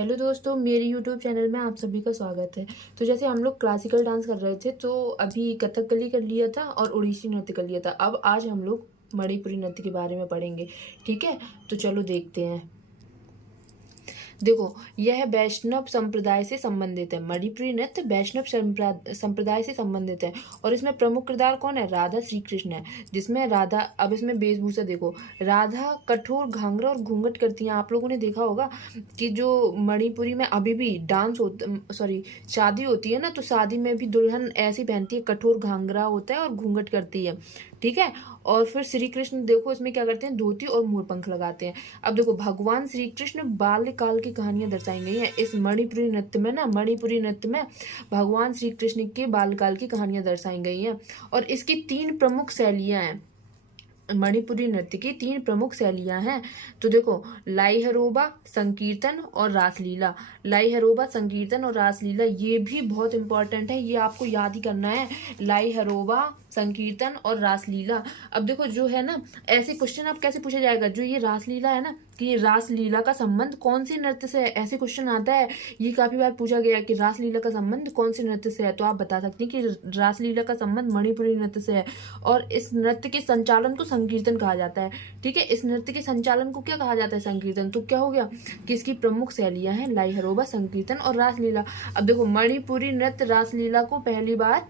Hello दोस्तों, मेरे YouTube channel में आप सभी का स्वागत है। तो जैसे हम लोग क्लासिकल डांस कर रहे थे, तो अभी कथकली कर लिया था और ओडिसी नृत्य कर लिया था। अब आज हम लोग मणिपुरी नृत्य के बारे में पढ़ेंगे। ठीक है, तो चलो देखते हैं। देखो, यह वैष्णव संप्रदाय से संबंधित है। मणिपुरी नृत्य वैष्णव संप्रदाय से संबंधित है और इसमें प्रमुख किरदार कौन है? राधा श्री कृष्ण है। जिसमें राधा, अब इसमें वेशभूषा देखो, राधा कठोर घाघरा और घूंघट करती हैं। आप लोगों ने देखा होगा कि जो मणिपुरी में अभी भी डांस होता, सॉरी, शादी होती है ना, तो शादी में भी दुल्हन ऐसी पहनती है, कठोर घाघरा होता है और घूंघट करती है। ठीक है, और फिर श्री कृष्ण देखो इसमें क्या करते हैं, धोती और मोरपंख लगाते हैं। अब देखो, भगवान श्री कृष्ण बाल्यकाल की कहानियां दर्शाई गई हैं इस मणिपुरी नृत्य में ना। मणिपुरी नृत्य में भगवान श्री कृष्ण के बाल्यकाल की कहानियां दर्शाई गई हैं और इसकी 3 प्रमुख शैलियां हैं। मणिपुरी नृत्य की 3 प्रमुख शैलियां हैं। तो देखो, लाई हरोबा, संकीर्तन और रासलीला। लाई हरोबा, संकीर्तन और रासलीला, ये भी बहुत इंपॉर्टेंट है, ये आपको याद ही करना है। लाई हरोबा, संकीर्तन और रासलीला। अब देखो, जो है ना, ऐसे क्वेश्चन अब कैसे पूछा जाएगा, जो ये रासलीला है ना, कि ये रासलीला का संबंध कौन सी नृत्य से है, ऐसे क्वेश्चन आता है। ये काफी बार पूछा गया कि रासलीला का संबंध कौन सी नृत्य से है, तो आप बता सकते हैं कि रासलीला का संबंध मणिपुरी नृत्य से है। और इस नृत्य के संचालन को संकीर्तन कहा जाता है। ठीक है, इस नृत्य के संचालन को क्या कहा जाता है? संकीर्तन। तो क्या हो गया कि इसकी प्रमुख शैलियां हैं लाई हरोबा, संकीर्तन और रासलीला। अब देखो, मणिपुरी नृत्य रासलीला को पहली बार,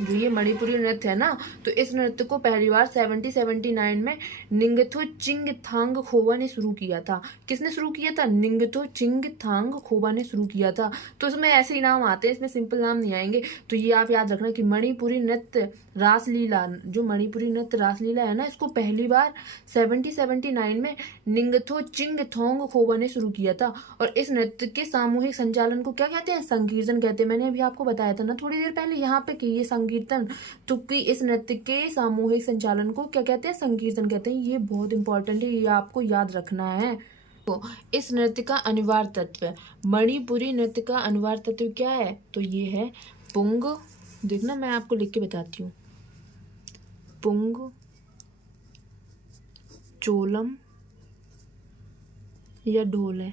जो ये मणिपुरी नृत्य है ना, तो इस नृत्य को पहली बार 1779 में निंगथो चिंगथांग खोबा ने शुरू किया था। किसने शुरू किया था? निंगथो चिंगथांग खोबा ने शुरू किया था। तो इसमें ऐसे ही नाम आते हैं, इसमें सिंपल नाम नहीं आएंगे। तो ये आप याद रखना कि मणिपुरी नृत्य रासलीला, जो मणिपुरी नृत्य रासलीला है ना, इसको पहली बार 1779 में निंगथो चिंगथोंग खोबा ने शुरू किया था। और इस नृत्य के सामूहिक संचालन को क्या कहते हैं? संकीर्तन कहते हैं। मैंने अभी आपको बताया था ना थोड़ी देर पहले यहाँ पे कि ये संकीर्तन, तो कि इस नृत्य के सामूहिक संचालन को क्या कहते हैं? संकीर्तन कहते हैं। ये बहुत इंपॉर्टेंट है, ये आपको याद रखना है। तो इस नृत्य का अनिवार्य तत्व, मणिपुरी नृत्य का अनिवार्य तत्व क्या है? तो ये है पुंग। देखना, मैं आपको लिख के बताती हूँ। पुंग, चोलम या ढोल है।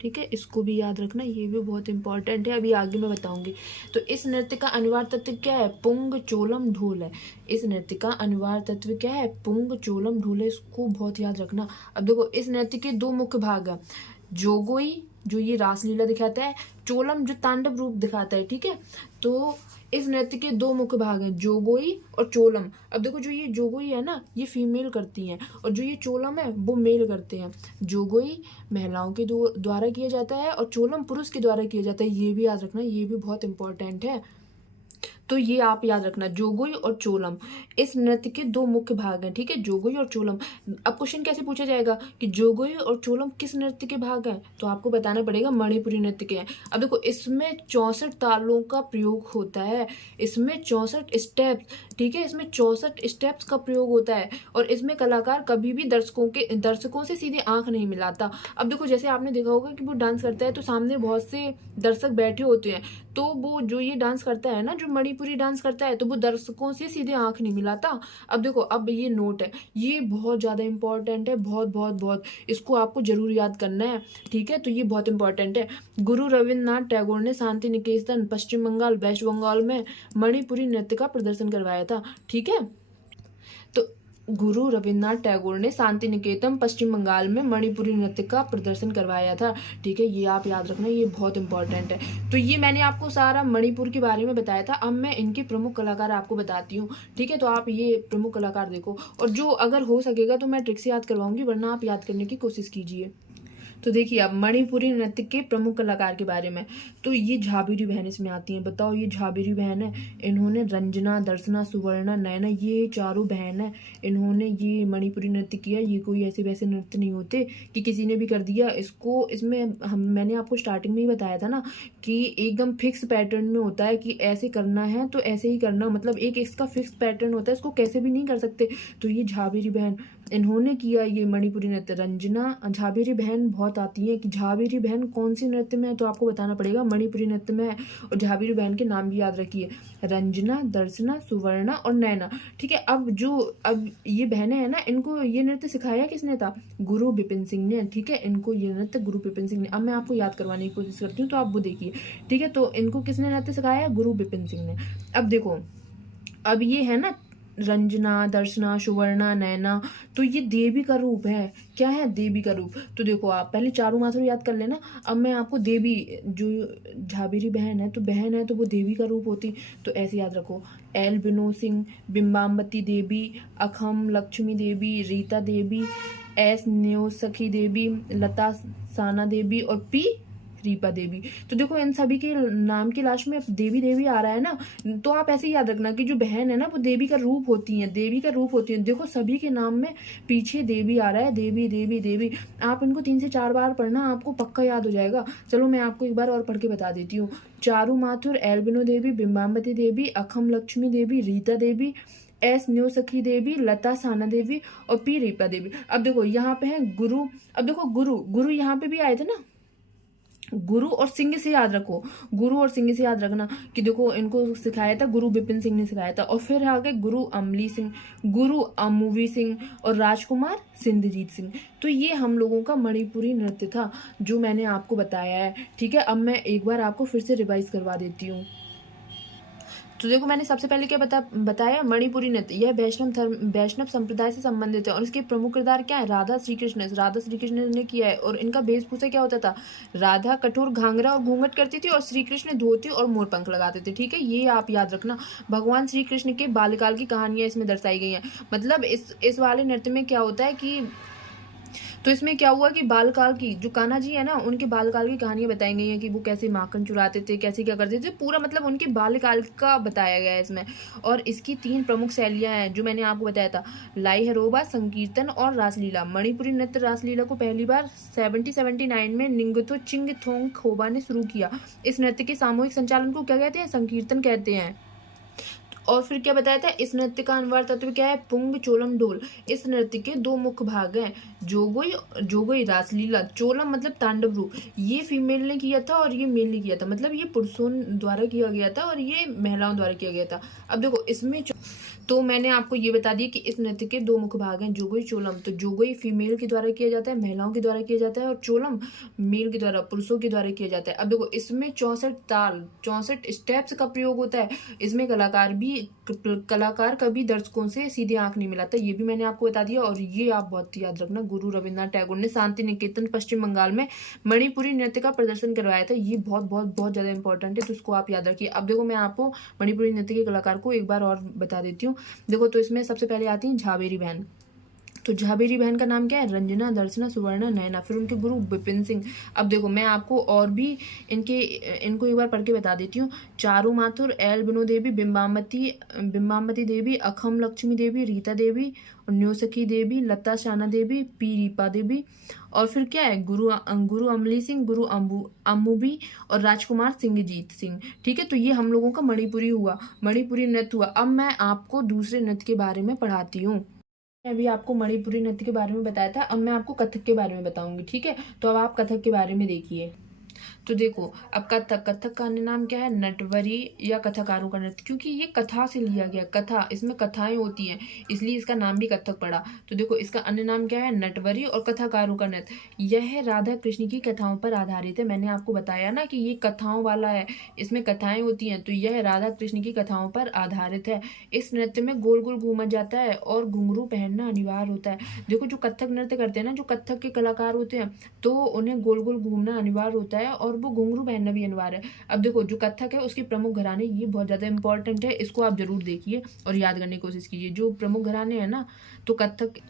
ठीक है, इसको भी याद रखना, ये भी बहुत इंपॉर्टेंट है, अभी आगे मैं बताऊंगी। तो इस नृत्य का अनिवार्य तत्व क्या है? पुंग, चोलम, ढोल है। इस नृत्य का अनिवार्य तत्व क्या है? पुंग, चोलम, ढोल है। इसको बहुत याद रखना। अब देखो, इस नृत्य के 2 मुख्य भाग है। जोगोई, जो ये रासलीला दिखाता है, चोलम जो तांडव रूप दिखाता है। ठीक है, तो इस नृत्य के 2 मुख्य भाग हैं, जोगोई और चोलम। अब देखो, जो ये जोगोई है ना, ये फीमेल करती हैं और जो ये चोलम है वो मेल करते हैं। जोगोई महिलाओं के द्वारा किया जाता है और चोलम पुरुष के द्वारा किया जाता है। ये भी याद रखना, ये भी बहुत इंपॉर्टेंट है। तो ये आप याद रखना, जोगोई और चोलम, इस नृत्य के 2 मुख्य भाग हैं। ठीक है, जोगोई और चोलम। अब क्वेश्चन कैसे पूछा जाएगा कि जोगोई और चोलम किस नृत्य के भाग हैं, तो आपको बताना पड़ेगा मणिपुरी नृत्य के हैं। अब देखो, इसमें 64 तालों का प्रयोग होता है, इसमें 64 स्टेप्स। ठीक है, इसमें 64 स्टेप्स का प्रयोग होता है और इसमें कलाकार कभी भी दर्शकों से सीधे आंख नहीं मिलाता। अब देखो, जैसे आपने देखा होगा कि वो डांस करता है तो सामने बहुत से दर्शक बैठे होते हैं, तो वो जो ये डांस करता है ना, जो मणिपुरी डांस करता है, तो वो दर्शकों से सीधे आंख नहीं मिलाता। अब देखो, अब ये नोट है, ये बहुत ज्यादा इंपॉर्टेंट है, बहुत बहुत बहुत, इसको आपको जरूर याद करना है। ठीक है, तो ये बहुत इंपॉर्टेंट है। गुरु रविन्द्रनाथ टैगोर ने शांति निकेतन, पश्चिम बंगाल, वेस्ट बंगाल में मणिपुरी नृत्य का प्रदर्शन करवाया था। ठीक है, तो गुरु रविन्द्रनाथ टैगोर ने शांति निकेतन, पश्चिम बंगाल में मणिपुरी नृत्य का प्रदर्शन करवाया था। ठीक है, ये आप याद रखना, ये बहुत इंपॉर्टेंट है। तो ये मैंने आपको सारा मणिपुर के बारे में बताया था। अब मैं इनके प्रमुख कलाकार आपको बताती हूँ। ठीक है, तो आप ये प्रमुख कलाकार देखो, और जो अगर हो सकेगा तो मैं ट्रिक से याद करवाऊंगी, वरना आप याद करने की कोशिश कीजिए। तो देखिए, अब मणिपुरी नृत्य के प्रमुख कलाकार के बारे में, तो ये झाबेरी बहन इसमें आती हैं। बताओ, ये झाबेरी बहन है, इन्होंने रंजना, दर्शना, सुवर्णा, नैना, ये चारों बहन है, इन्होंने ये मणिपुरी नृत्य किया। ये कोई ऐसे वैसे नृत्य नहीं होते कि किसी ने भी कर दिया इसको। इसमें मैंने आपको स्टार्टिंग में ही बताया था ना कि एकदम फिक्स पैटर्न में होता है कि ऐसे करना है तो ऐसे ही करना, मतलब एक इसका फिक्स पैटर्न होता है, इसको कैसे भी नहीं कर सकते। तो ये झाबेरी बहन, इन्होंने किया ये मणिपुरी नृत्य। रंजना झाबेरी बहन बहुत आती है कि झाबेरी बहन कौन सी नृत्य में है, तो आपको बताना पड़ेगा, मणिपुरी नृत्य में है। और झाबेरी बहन के नाम भी याद रखिए, रंजना, दर्शना, सुवर्णा और नैना। ठीक है, अब ये बहनें हैं ना, इनको ये नृत्य सिखाया किसने था? गुरु बिपिन सिंह ने। ठीक है, इनको ये नृत्य गुरु बिपिन सिंह ने। अब मैं आपको याद करवाने की कोशिश करती हूँ, तो आप वो देखिए। ठीक है, तो इनको किसने नृत्य सिखाया? गुरु बिपिन सिंह ने। अब देखो, अब ये है ना रंजना, दर्शना, सुवर्णा, नैना, तो ये देवी का रूप है। क्या है? देवी का रूप। तो देखो, आप पहले चारों माथुर याद कर लेना। अब मैं आपको देवी, जो झाबेरी बहन है, तो बहन है तो वो देवी का रूप होती, तो ऐसे याद रखो। एल बिनो सिंह, बिम्बावती देवी, अखम लक्ष्मी देवी, रीता देवी, एस न्योसखी देवी, लता साना देवी और पी रीपा देवी। तो देखो, इन सभी के नाम की लास्ट में देवी देवी आ रहा है ना, तो आप ऐसे ही याद रखना कि जो बहन है ना, वो देवी का रूप होती है, देवी का रूप होती है। देखो, सभी के नाम में पीछे देवी आ रहा है, देवी देवी देवी। आप इनको 3 से 4 बार पढ़ना, आपको पक्का याद हो जाएगा। चलो मैं आपको एक बार और पढ़ के बता देती हूँ। चारू माथुर, एल्बिनो देवी, बिम्बावती देवी, अखम लक्ष्मी देवी, रीता देवी, एस न्योसखी देवी, लता साना देवी और पी रीपा देवी। अब देखो, यहाँ पे है गुरु। अब देखो, गुरु गुरु यहाँ पे भी आए थे ना, गुरु और सिंह से याद रखो, गुरु और सिंह से याद रखना कि देखो, इनको सिखाया था गुरु बिपिन सिंह ने सिखाया था। और फिर आ गए गुरु अमली सिंह, गुरु अमूवी सिंह और राजकुमार सिंधजीत सिंह। तो ये हम लोगों का मणिपुरी नृत्य था, जो मैंने आपको बताया है। ठीक है, अब मैं एक बार आपको फिर से रिवाइज करवा देती हूँ। तो देखो, मैंने सबसे पहले क्या बताया, मणिपुरी नृत्य। यह वैष्णव संप्रदाय से संबंधित है और इसके प्रमुख किरदार क्या है? राधा श्री कृष्ण। राधा श्री कृष्ण ने किया है। और इनका वेशभूषा क्या होता था? राधा कठोर घाघरा और घूंघट करती थी और श्री कृष्ण धोती और मोरपंख लगाते थे। ठीक है, ये आप याद रखना। भगवान श्री कृष्ण के बाल्यकाल की कहानियां इसमें दर्शाई गई हैं। मतलब इस वाले नृत्य में क्या होता है कि, तो इसमें क्या हुआ कि बालकाल की, जो कान्हा जी है ना, उनके बालकाल की कहानियां बताई गई हैं कि वो कैसे माखन चुराते थे, कैसे क्या करते थे, पूरा मतलब उनके बाल्यकाल का बताया गया है इसमें। और इसकी 3 प्रमुख शैलियां हैं, जो मैंने आपको बताया था, लाई हरोबा, संकीर्तन और रासलीला। मणिपुरी नृत्य रासलीला को पहली बार 1779 में निंगथो चिंगथोंग खोबा ने शुरू किया। इस नृत्य के सामूहिक संचालन को क्या कहते हैं? संकीर्तन कहते हैं। और फिर क्या बताया था? इस नृत्य का अनिवार्य तत्व क्या है? पुंग, चोलम, ढोल। इस नृत्य के 2 मुख्य भाग हैं, जोगोई रासलीला। चोलम मतलब तांडव रूप, ये फीमेल ने किया था और ये मेल ने किया था, मतलब ये पुरुषों द्वारा किया गया था और ये महिलाओं द्वारा किया गया था। अब देखो, इसमें तो मैंने आपको ये बता दिया कि इस नृत्य के 2 मुख्य भाग हैं, जोगोई, चोलम। तो जोगोई फीमेल के द्वारा किया जाता है, महिलाओं के द्वारा किया जाता है, और चोलम मेल के द्वारा, पुरुषों के द्वारा किया जाता है। अब देखो, इसमें 64 ताल, 64 स्टेप्स का प्रयोग होता है। इसमें कलाकार कभी दर्शकों से सीधे आंख नहीं मिलाता, ये भी मैंने आपको बता दिया। और ये आप बहुत याद रखना, गुरु रविन्द्रनाथ टैगोर ने शांति निकेतन पश्चिम बंगाल में मणिपुरी नृत्य का प्रदर्शन करवाया था। ये बहुत बहुत बहुत ज्यादा इंपॉर्टेंट है, तो इसको आप याद रखिए। अब देखो, मैं आपको मणिपुरी नृत्य के कलाकार को एक बार और बता देती हूँ। देखो, तो इसमें सबसे पहले आती है झाबेरी बहन। तो झाबेरी बहन का नाम क्या है? रंजना, दर्शना, सुवर्णा, नैना। फिर उनके गुरु बिपिन सिंह। अब देखो, मैं आपको और भी इनको एक बार पढ़ के बता देती हूँ। चारू माथुर, एल बिनो देवी, बिम्बावती देवी, अखम लक्ष्मी देवी, रीता देवी, न्योसखी देवी, लता शाना देवी, पी रीपा देवी। और फिर क्या है? गुरु अमली सिंह, गुरु अम्बुबी और राजकुमार सिंहजीत सिंह। ठीक है, तो ये हम लोगों का मणिपुरी हुआ, मणिपुरी नृत्य हुआ। अब मैं आपको दूसरे नृत्य के बारे में पढ़ाती हूँ। अभी आपको मणिपुरी नृत्य के बारे में बताया था, अब मैं आपको कथक के बारे में बताऊंगी। ठीक है, तो अब आप कथक के बारे में देखिए। तो देखो, अब कथक का अन्य नाम क्या है? नटवरी या कथाकारों का नृत्य, क्योंकि ये कथा से लिया गया, कथा, इसमें कथाएं होती हैं, इसलिए इसका नाम भी कथक पड़ा। तो देखो, इसका अन्य नाम क्या है? नटवरी और कथाकारों का नृत्य। यह राधा कृष्ण की कथाओं पर आधारित है। मैंने आपको बताया ना कि ये कथाओं वाला है, इसमें कथाएं होती हैं, तो यह राधा कृष्ण की कथाओं पर आधारित है। इस नृत्य में गोल गोल घूमा जाता है और घुंघरू पहनना अनिवार्य होता है। देखो, जो कथक नृत्य करते हैं ना, जो कथक के कलाकार होते हैं, तो उन्हें गोल गोल घूमना अनिवार्य होता है और वो घुंघरू पहनना भी अनिवार्य है। अब देखो, जो कथक है उसके प्रमुख घराने, ये बहुत ज्यादा इंपॉर्टेंट है, इसको आप जरूर देखिए और याद करने की कोशिश कीजिए। जो प्रमुख घराने हैं ना, तो कथक,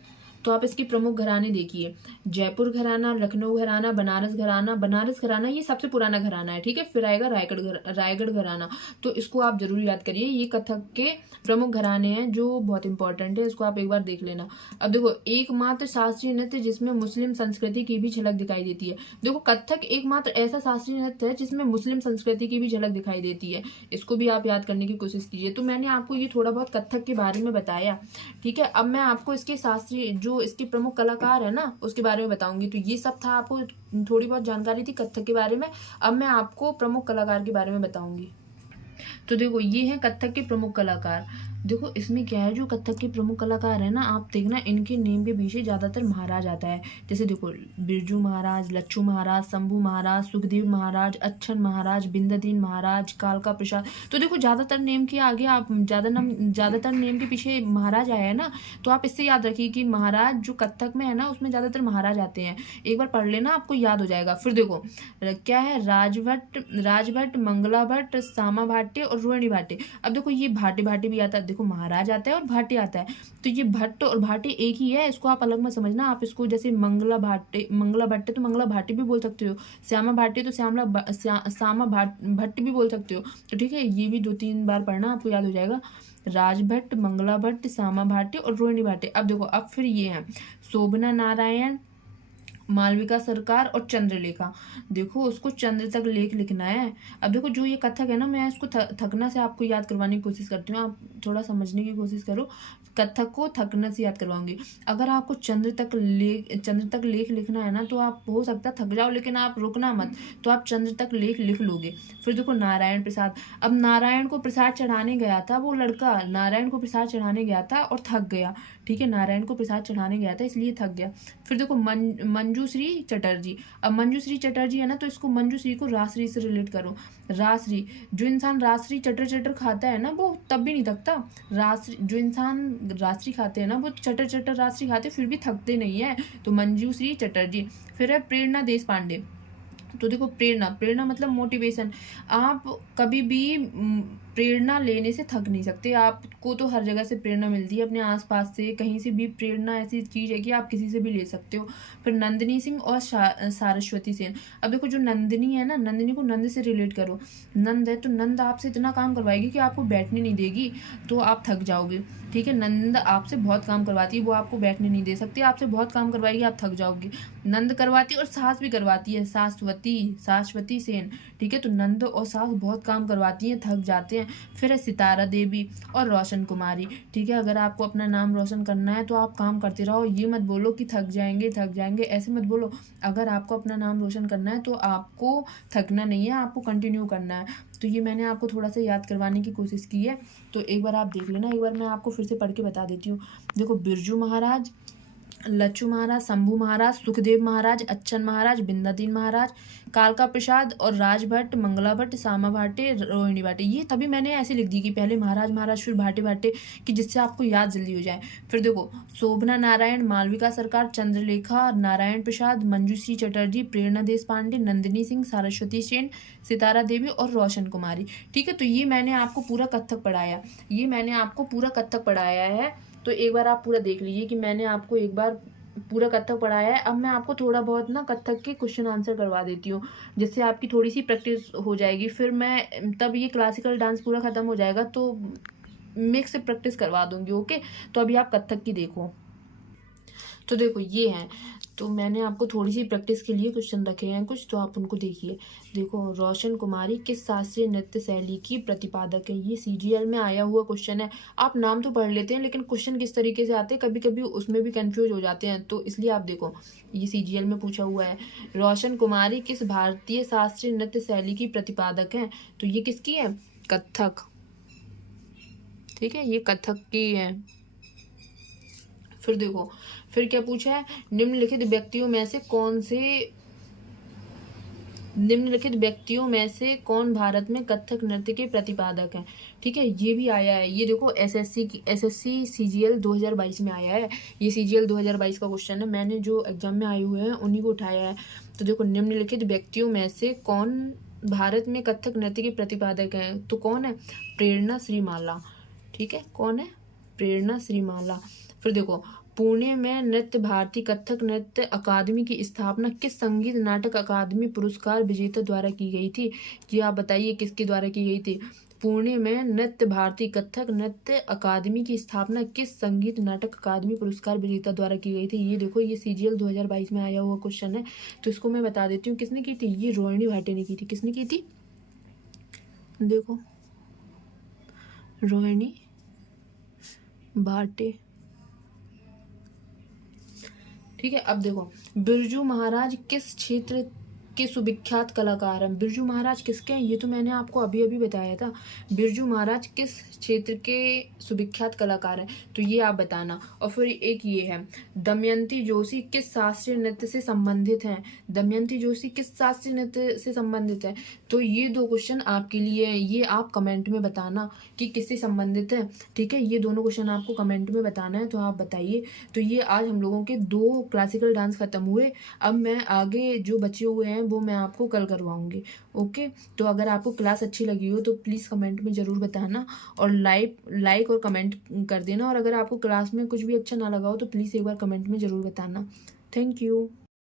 तो आप इसके प्रमुख घराने देखिए। जयपुर घराना, लखनऊ घराना, बनारस घराना ये सबसे पुराना घराना है। ठीक है, फिर आएगा रायगढ़ घराना। तो इसको आप जरूर याद करिए, ये कथक के प्रमुख घराने हैं जो बहुत इंपॉर्टेंट है, इसको आप एक बार देख लेना। अब देखो, एकमात्र शास्त्रीय नृत्य जिसमें मुस्लिम संस्कृति की भी झलक दिखाई देती है। देखो, कथक एकमात्र ऐसा शास्त्रीय नृत्य है जिसमें मुस्लिम संस्कृति की भी झलक दिखाई देती है, इसको भी आप याद करने की कोशिश कीजिए। तो मैंने आपको ये थोड़ा बहुत कथक के बारे में बताया। ठीक है, अब मैं आपको इसके शास्त्रीय जो जो इसके प्रमुख कलाकार है ना उसके बारे में बताऊंगी। तो ये सब था, आपको थोड़ी बहुत जानकारी थी कथक के बारे में। अब मैं आपको प्रमुख कलाकार के बारे में बताऊंगी। तो देखो ये है कथक के प्रमुख कलाकार। देखो इसमें क्या है, जो कथक के प्रमुख कलाकार है ना, आप देखना इनके नेम के पीछे ज़्यादातर महाराज आता है। जैसे देखो बिरजू महाराज, लच्छू महाराज, शंभू महाराज, सुखदेव महाराज, अच्छन महाराज, बिंदादीन महाराज, कालका प्रसाद। तो देखो ज़्यादातर नेम के आगे आप ज़्यादातर नेम के पीछे महाराज आया है ना, तो आप इससे याद रखिए कि महाराज जो कथक में है ना उसमें ज़्यादातर महाराज आते हैं। एक बार पढ़ लेना, आपको याद हो जाएगा। फिर देखो क्या है, राजभट्ट, मंगला भट्ट, सामा भाटे और रोहिणी भाटे। अब देखो ये भाटे भाटे भी आता है, देखो महाराज आता है और भाटे आता है, तो ये भट्ट और भाटे एक ही है, इसको आप अलग मत समझना। आप इसको जैसे मंगला भट्ट तो मंगला भाटे भी बोल सकते हो, श्यामा भाटे तो सामा भट्ट भी बोल सकते हो। तो ठीक है, ये भी 2-3 बार पढ़ना, आपको याद हो जाएगा। राजभट्ट, मंगला भट्ट, सामा भाटे और रोहिणी भाटे। अब देखो अब फिर ये है शोभना नारायण, मालविका सरकार और चंद्रलेखा। देखो उसको चंद्र तक लेख लिखना है। अब देखो जो ये कथक है ना, मैं इसको थकना से आपको याद करवाने की कोशिश करती हूँ, आप थोड़ा समझने की कोशिश करो। कथक को थकना से याद करवाऊंगी। अगर आपको चंद्र तक लेख लिखना है ना, तो आप हो सकता है थक जाओ, लेकिन आप रुकना मत, तो आप चंद्र तक लेख लिख लोगे। फिर देखो नारायण प्रसाद। अब नारायण को प्रसाद चढ़ाने गया था वो लड़का, नारायण को प्रसाद चढ़ाने गया था और थक गया। ठीक है, नारायण को प्रसाद चढ़ाने गया था इसलिए थक गया। फिर देखो मंजूश्री चटर्जी। अब मंजूश्री चटर्जी है ना, तो इसको मंजूश्री को राजश्री से रिलेट करो। राजश्री, जो इंसान राजश्री चटर खाता है ना, वो तब भी नहीं थकता। राजश्री, जो इंसान राजश्री खाते हैं ना, वो चटर राजश्री खाते फिर भी थकते नहीं है। तो मंजूश्री चटर्जी। फिर है प्रेरणा देश पांडे। तो देखो प्रेरणा मतलब मोटिवेशन। आप कभी भी प्रेरणा लेने से थक नहीं सकते। आपको तो हर जगह से प्रेरणा मिलती है, अपने आसपास से कहीं से भी प्रेरणा ऐसी चीज़ है कि आप किसी से भी ले सकते हो। फिर नंदिनी सिंह और सारस्वती सेन। अब देखो जो नंदिनी है ना, नंदिनी को नंद से रिलेट करो। नंद है तो नंद आपसे इतना काम करवाएगी कि आपको बैठने नहीं देगी, तो आप थक जाओगे। ठीक है, नंद आपसे बहुत काम करवाती है, वो आपको बैठने नहीं दे सकती, आपसे बहुत काम करवाएगी, आप थक जाओगे। नंद करवाती है और सास भी करवाती है, शाश्वती सेन। ठीक है, तो नंद और सास बहुत काम करवाती हैं, थक जाते हैं। फिर है सितारा देवी और रोशन कुमारी। ठीक है, अगर आपको अपना नाम रोशन करना है तो आप काम करते रहो, ये मत बोलो कि थक जाएंगे, ऐसे मत बोलो। अगर आपको अपना नाम रोशन करना है तो आपको थकना नहीं है, आपको कंटिन्यू करना है। तो ये मैंने आपको थोड़ा सा याद करवाने की कोशिश की है, तो एक बार आप देख लेना। एक बार मैं आपको फिर से पढ़ के बता देती हूँ। देखो बिरजू महाराज, लच्छू महाराज, शंभू महाराज, सुखदेव महाराज, अच्छन महाराज, बिंदादीन महाराज, कालका प्रसाद और राजभट्ट, मंगला भट्ट, सामा भाटे, रोहिणी भाटे। ये तभी मैंने ऐसे लिख दी कि पहले महाराज फिर भाटे, कि जिससे आपको याद जल्दी हो जाए। फिर देखो शोभना नारायण, मालविका सरकार, चंद्रलेखा, नारायण प्रसाद, मंजूश्री चटर्जी, प्रेरणा देश पांडे, नंदिनी सिंह, सरस्वती सेन, सितारा देवी और रोशन कुमारी। ठीक है, तो ये मैंने आपको पूरा कथक पढ़ाया है। तो एक बार आप पूरा देख लीजिए कि मैंने आपको एक बार पूरा कथक पढ़ाया है। अब मैं आपको थोड़ा बहुत ना कथक के क्वेश्चन आंसर करवा देती हूँ, जिससे आपकी थोड़ी सी प्रैक्टिस हो जाएगी। फिर मैं तब ये क्लासिकल डांस पूरा ख़त्म हो जाएगा तो मिक्स से प्रैक्टिस करवा दूँगी। ओके, तो अभी आप कथक की देखो। तो देखो ये हैं, तो मैंने आपको थोड़ी सी प्रैक्टिस के लिए क्वेश्चन रखे हैं कुछ, तो आप उनको देखिए। देखो रोशन कुमारी किस शास्त्रीय नृत्य शैली की प्रतिपादक है? ये सीजीएल में आया हुआ क्वेश्चन है। आप नाम तो पढ़ लेते हैं लेकिन क्वेश्चन किस तरीके से आते हैं कभी कभी उसमें भी कंफ्यूज हो जाते हैं, तो इसलिए आप देखो ये सीजीएल में पूछा हुआ है। रोशन कुमारी किस भारतीय शास्त्रीय नृत्य शैली की प्रतिपादक है? तो ये किसकी है? कथक। ठीक है, ये कथक की है। फिर देखो फिर क्या पूछा है, निम्नलिखित व्यक्तियों में से कौन भारत में कथक नृत्य के प्रतिपादक हैं? ठीक है, ये भी आया है। ये देखो एसएससी सीजीएल 2022 में आया है। ये सीजीएल 2022 का क्वेश्चन है, मैंने जो एग्जाम में आए हुए हैं उन्हीं को उठाया है। तो देखो निम्नलिखित व्यक्तियों में से कौन भारत में कथक नृत्य के प्रतिपादक हैं? तो कौन है? प्रेरणा श्रीमाला। ठीक है, कौन है? प्रेरणा श्रीमाला। फिर देखो पुणे में नृत्य भारती कथक नृत्य अकादमी की स्थापना किस संगीत नाटक अकादमी पुरस्कार विजेता द्वारा की गई थी? ये आप बताइए किसके द्वारा की गई थी? पुणे में नृत्य भारती कथक नृत्य अकादमी की स्थापना किस संगीत नाटक अकादमी पुरस्कार विजेता द्वारा की गई थी? ये देखो ये सीजीएल 2022 में आया हुआ क्वेश्चन है, तो इसको मैं बता देती हूँ किसने की थी। ये रोहिणी भाटे ने की थी। किसने की थी? देखो रोहिणी भाटे। ठीक है। अब देखो, बिरजू महाराज किस क्षेत्र के सुविख्यात कलाकार हैं? बिरजू महाराज किसके हैं? ये तो मैंने आपको अभी अभी बताया था। बिरजू महाराज किस क्षेत्र के सुविख्यात कलाकार हैं, तो ये आप बताना। और फिर एक ये है, दमयंती जोशी किस शास्त्रीय नृत्य से संबंधित हैं? दमयंती जोशी किस शास्त्रीय नृत्य से संबंधित है? तो ये 2 क्वेश्चन आपके लिए हैं, ये आप कमेंट में बताना कि किससे संबंधित है। ठीक है, ये दोनों क्वेश्चन आपको कमेंट में बताना है, तो आप बताइए। तो ये आज हम लोगों के 2 क्लासिकल डांस खत्म हुए। अब मैं आगे जो बचे हुए हैं वो मैं आपको कल करवाऊंगी। ओके, तो अगर आपको क्लास अच्छी लगी हो तो प्लीज़ कमेंट में ज़रूर बताना, और लाइक और कमेंट कर देना। और अगर आपको क्लास में कुछ भी अच्छा ना लगा हो तो प्लीज़ एक बार कमेंट में ज़रूर बताना। Thank you.